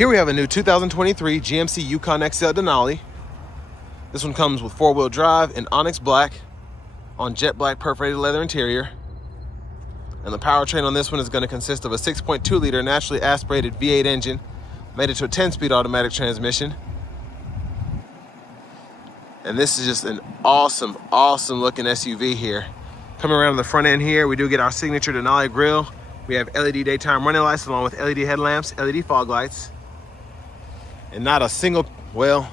Here we have a new 2023 GMC Yukon XL Denali. This one comes with 4-wheel drive in onyx black on jet black perforated leather interior. And the powertrain on this one is going to consist of a 6.2 liter naturally aspirated V8 engine made into a 10-speed automatic transmission. And this is just an awesome looking SUV here. Coming around the front end here, we do get our signature Denali grille. We have LED daytime running lights along with LED headlamps, LED fog lights. And not a single, well,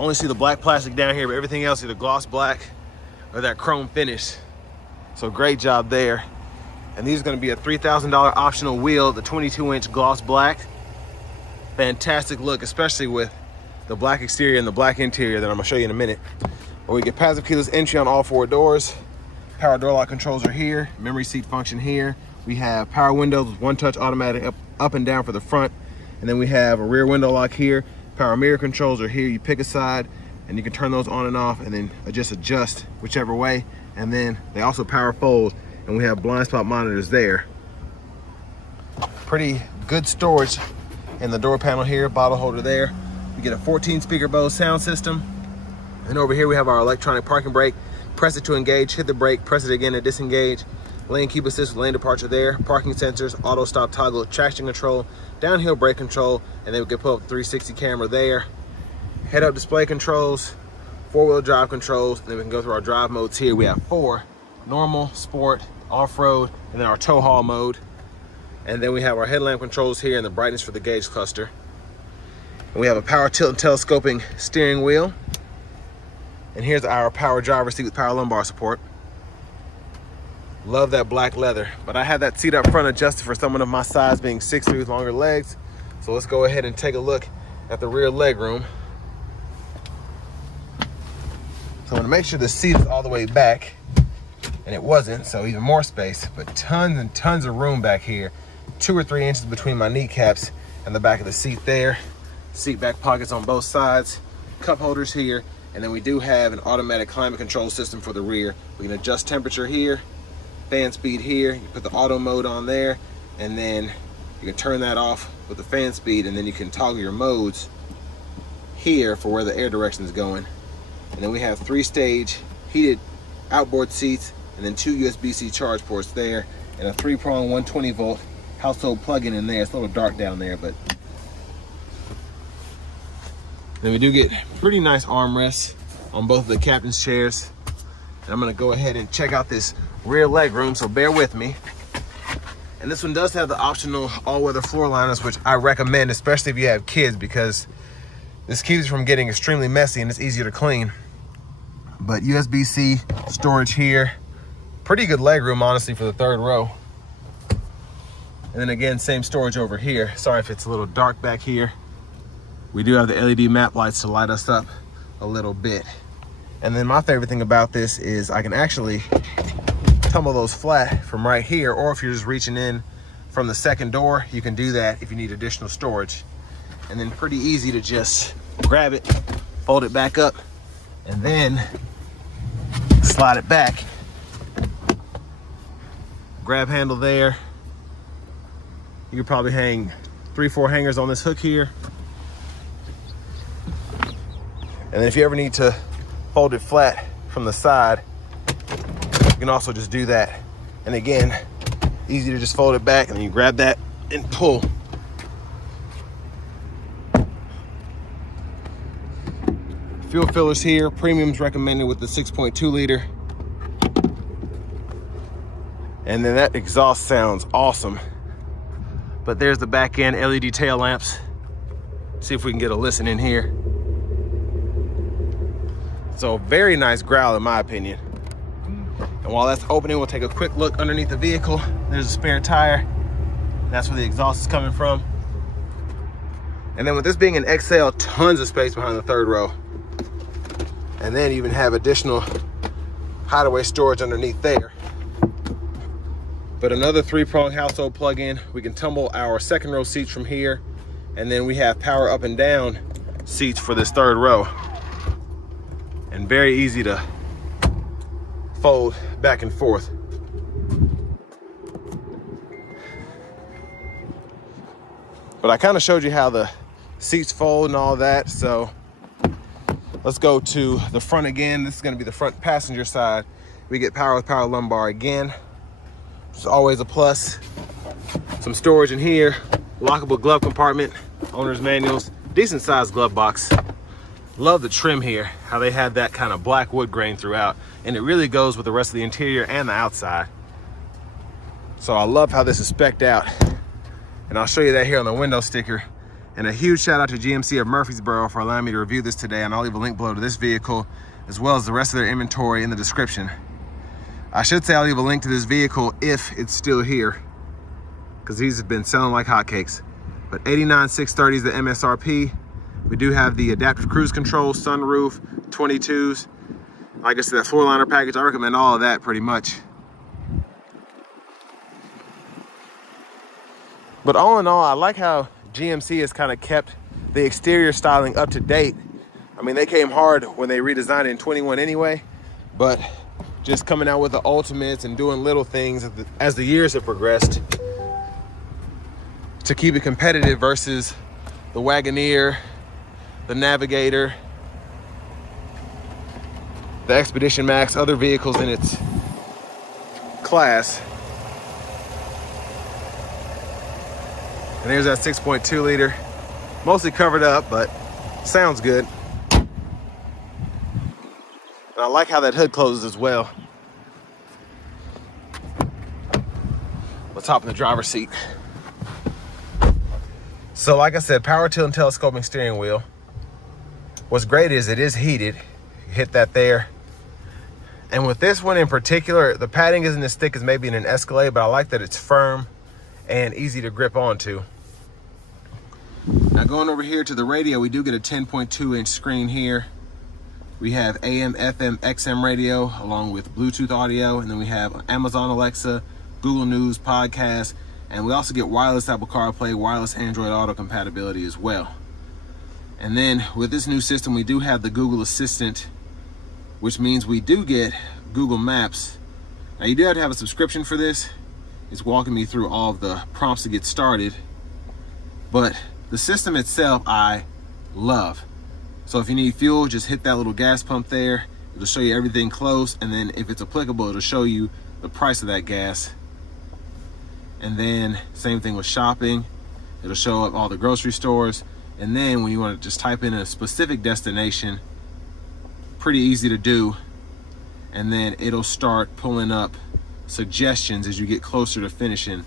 only see the black plastic down here, but everything else either gloss black or that chrome finish. So great job there. And these are going to be a $3,000 optional wheel, the 22-inch gloss black. Fantastic look, especially with the black exterior and the black interior that I'm going to show you in a minute. But we get passive keyless entry on all 4 doors. Power door lock controls are here. Memory seat function here. We have power windows with 1-touch automatic up and down for the front. And then we have a rear window lock here. Power mirror controls are here. You pick a side and you can turn those on and off and then adjust whichever way. And then they also power fold, and we have blind spot monitors there. Pretty good storage in the door panel here, bottle holder there. We get a 14-speaker Bose sound system. And over here we have our electronic parking brake. Press it to engage, hit the brake, press it again to disengage. Lane keep assist with lane departure there. Parking sensors, auto stop toggle, traction control, downhill brake control, and then we can put up 360 camera there. Head-up display controls, 4-wheel drive controls, and then we can go through our drive modes here. We have 4, normal, sport, off-road, and then our tow haul mode. And then we have our headlamp controls here and the brightness for the gauge cluster. And we have a power tilt and telescoping steering wheel. And here's our power driver seat with power lumbar support. Love that black leather, but I had that seat up front adjusted for someone of my size, being 6'3" with longer legs. So let's go ahead and take a look at the rear leg room. So I'm gonna make sure the seat is all the way back, and it wasn't, so even more space, but tons and tons of room back here. 2 or 3 inches between my kneecaps and the back of the seat there. Seat back pockets on both sides, cup holders here, and then we do have an automatic climate control system for the rear. We can adjust temperature here, fan speed here, you put the auto mode on there, and then you can turn that off with the fan speed, and then you can toggle your modes here for where the air direction is going. And then we have 3-stage heated outboard seats, and then 2 USB-C charge ports there, and a 3-prong 120 volt household plug-in in there. It's a little dark down there, but then we do get pretty nice armrests on both of the captain's chairs. And I'm gonna go ahead and check out this rear leg room, so bear with me. And this one does have the optional all-weather floor liners, which I recommend, especially if you have kids, because this keeps you from getting extremely messy and it's easier to clean. But USB-C storage here. Pretty good leg room, honestly, for the 3rd row. And then again, same storage over here. Sorry if it's a little dark back here. We do have the LED map lights to light us up a little bit. And then my favorite thing about this is I can actually tumble those flat from right here, or if you're just reaching in from the 2nd door, you can do that if you need additional storage. And then pretty easy to just grab it, fold it back up, and then slide it back. Grab handle there. You could probably hang 3-4 hangers on this hook here. And then if you ever need to fold it flat from the side, you can also just do that. And again, easy to just fold it back, and then you grab that and pull. Fuel fillers here, premium's recommended with the 6.2 liter. And then that exhaust sounds awesome. But there's the back end LED tail lamps. See if we can get a listen in here. So very nice growl in my opinion. And while that's opening, we'll take a quick look underneath the vehicle. There's a spare tire. That's where the exhaust is coming from. And then with this being an XL, tons of space behind the 3rd row. And then you even have additional hideaway storage underneath there. But another 3-prong household plug-in. We can tumble our 2nd row seats from here. And then we have power up and down seats for this 3rd row. And very easy to fold back and forth. But I kind of showed you how the seats fold and all that. So let's go to the front again. This is gonna be the front passenger side. We get power with power lumbar again, which is always a plus. Some storage in here, lockable glove compartment, owner's manuals, decent sized glove box. Love the trim here, how they have that kind of black wood grain throughout, and it really goes with the rest of the interior and the outside. So I love how this is spec'd out, and I'll show you that here on the window sticker. And a huge shout out to GMC of Murfreesboro for allowing me to review this today, and I'll leave a link below to this vehicle as well as the rest of their inventory in the description. I should say I'll leave a link to this vehicle if it's still here, because these have been selling like hotcakes. But $89,630 is the MSRP. We do have the adaptive cruise control, sunroof, 22s. Like I said, that floor liner package, I recommend all of that pretty much. But all in all, I like how GMC has kind of kept the exterior styling up to date. I mean, they came hard when they redesigned it in 21 anyway, but just coming out with the Ultimates and doing little things as the years have progressed to keep it competitive versus the Wagoneer, the Navigator, the Expedition Max, other vehicles in its class. And there's that 6.2 liter, mostly covered up, but sounds good. And I like how that hood closes as well. Let's hop in the driver's seat. So like I said, power tilt and telescoping steering wheel. What's great is it is heated. You hit that there. And with this one in particular, the padding isn't as thick as maybe in an Escalade, but I like that it's firm and easy to grip onto. Now going over here to the radio, we do get a 10.2-inch screen here. We have AM, FM, XM radio along with Bluetooth audio, and then we have Amazon Alexa, Google News, podcast, and we also get wireless Apple CarPlay, wireless Android Auto compatibility as well. And then with this new system, we do have the Google Assistant, which means we do get Google Maps. Now you do have to have a subscription for this. It's walking me through all of the prompts to get started, but the system itself I love. So if you need fuel, just hit that little gas pump there. It'll show you everything close, and then if it's applicable, it'll show you the price of that gas. And then same thing with shopping. It'll show up all the grocery stores. And then when you want to just type in a specific destination, pretty easy to do. And then it'll start pulling up suggestions as you get closer to finishing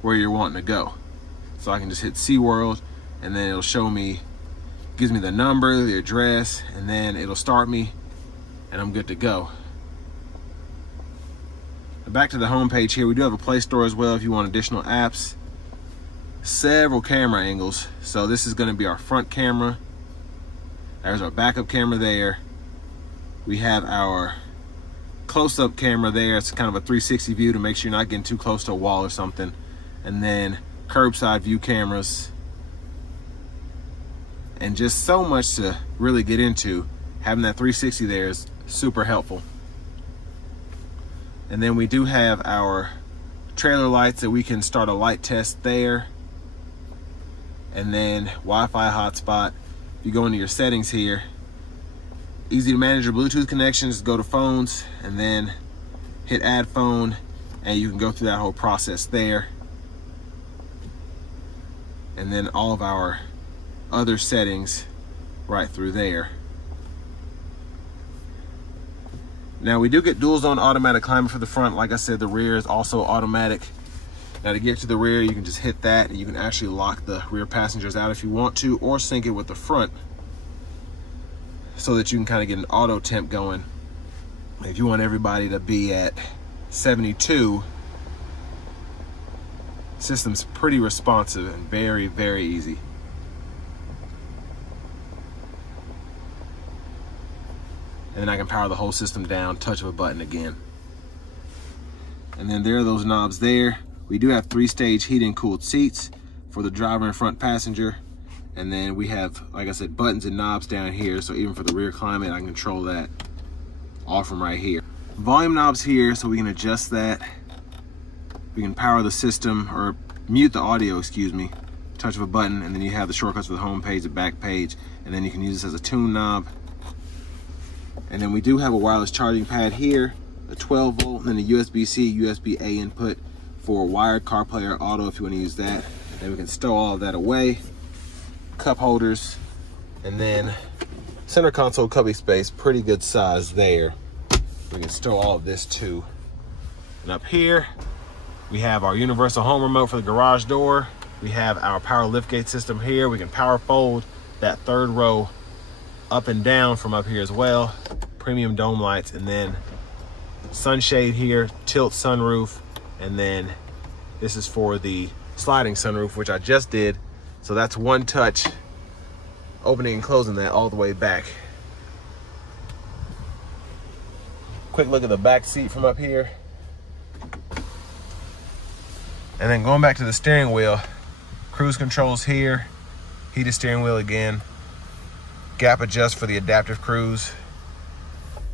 where you're wanting to go. So I can just hit SeaWorld, and then it'll show me, gives me the number, the address, and then it'll start me, and I'm good to go. Back to the home page here, we do have a Play Store as well if you want additional apps. Several camera angles. So this is going to be our front camera. There's our backup camera there. We have our close-up camera there. It's kind of a 360 view to make sure you're not getting too close to a wall or something. And then curbside view cameras. And just so much to really get into. Having that 360 there is super helpful. And then we do have our trailer lights that we can start a light test there. And then Wi-Fi hotspot. If you go into your settings here, easy to manage your Bluetooth connections, go to phones, and then hit add phone, and you can go through that whole process there. And then all of our other settings right through there. Now we do get dual zone automatic climate for the front. Like I said, the rear is also automatic. Now to get to the rear, you can just hit that and you can actually lock the rear passengers out if you want to, or sync it with the front so that you can kind of get an auto temp going. If you want everybody to be at 72, the system's pretty responsive and very, very easy. And then I can power the whole system down, touch of a button again. And then there are those knobs there. We do have 3-stage heated and cooled seats for the driver and front passenger. And then we have, like I said, buttons and knobs down here. So even for the rear climate, I can control that all from right here. Volume knobs here, so we can adjust that. We can power the system, or mute the audio, excuse me, touch of a button, and then you have the shortcuts for the home page, the back page, and then you can use this as a tune knob. And then we do have a wireless charging pad here, a 12 volt, and then a USB-C, USB-A input for wired CarPlay or auto if you want to use that. Then we can stow all of that away. Cup holders, and then center console cubby space, pretty good size there. We can stow all of this too. And up here, we have our universal home remote for the garage door. We have our power liftgate system here. We can power fold that third row up and down from up here as well. Premium dome lights, and then sunshade here, tilt sunroof, and then this is for the sliding sunroof, which I just did. So that's one touch, opening and closing that all the way back. Quick look at the back seat from up here. And then going back to the steering wheel, cruise controls here, heated steering wheel again, gap adjust for the adaptive cruise.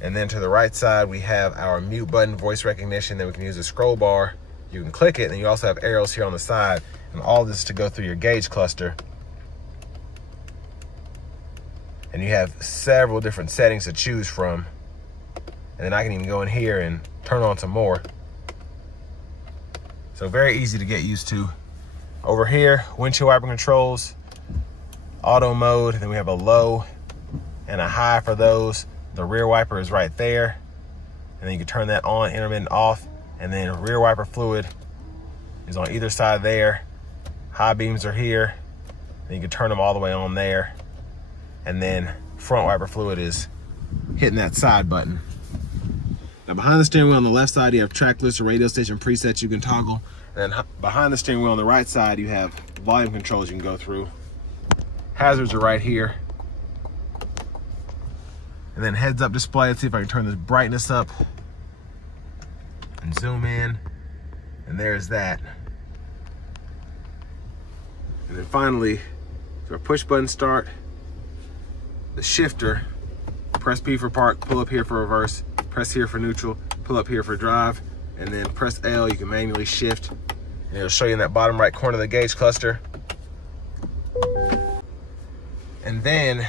And then to the right side, we have our mute button, voice recognition. Then we can use a scroll bar. You can click it, and then you also have arrows here on the side. And all this is to go through your gauge cluster. And you have several different settings to choose from. And then I can even go in here and turn on some more. So very easy to get used to. Over here, windshield wiper controls, auto mode, and then we have a low and a high for those. The rear wiper is right there. And then you can turn that on, intermittent off, and then rear wiper fluid is on either side there. High beams are here. Then you can turn them all the way on there. And then front wiper fluid is hitting that side button. Now behind the steering wheel on the left side, you have track list or radio station presets you can toggle. And then behind the steering wheel on the right side, you have volume controls you can go through. Hazards are right here. And then heads up display. Let's see if I can turn this brightness up and zoom in. And there's that. And then finally, for a push button start, the shifter, press P for park, pull up here for reverse, press here for neutral, pull up here for drive, and then press L, you can manually shift. And it'll show you in that bottom right corner of the gauge cluster. And then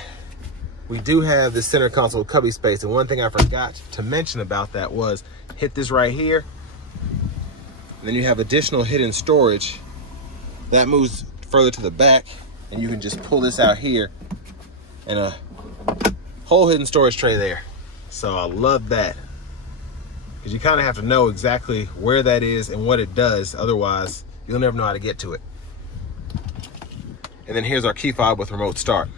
we do have the center console cubby space. And one thing I forgot to mention about that was hit this right here. And then you have additional hidden storage. That moves further to the back, and you can just pull this out here and a whole hidden storage tray there. So I love that, because you kind of have to know exactly where that is and what it does. Otherwise, you'll never know how to get to it. And then here's our key fob with remote start.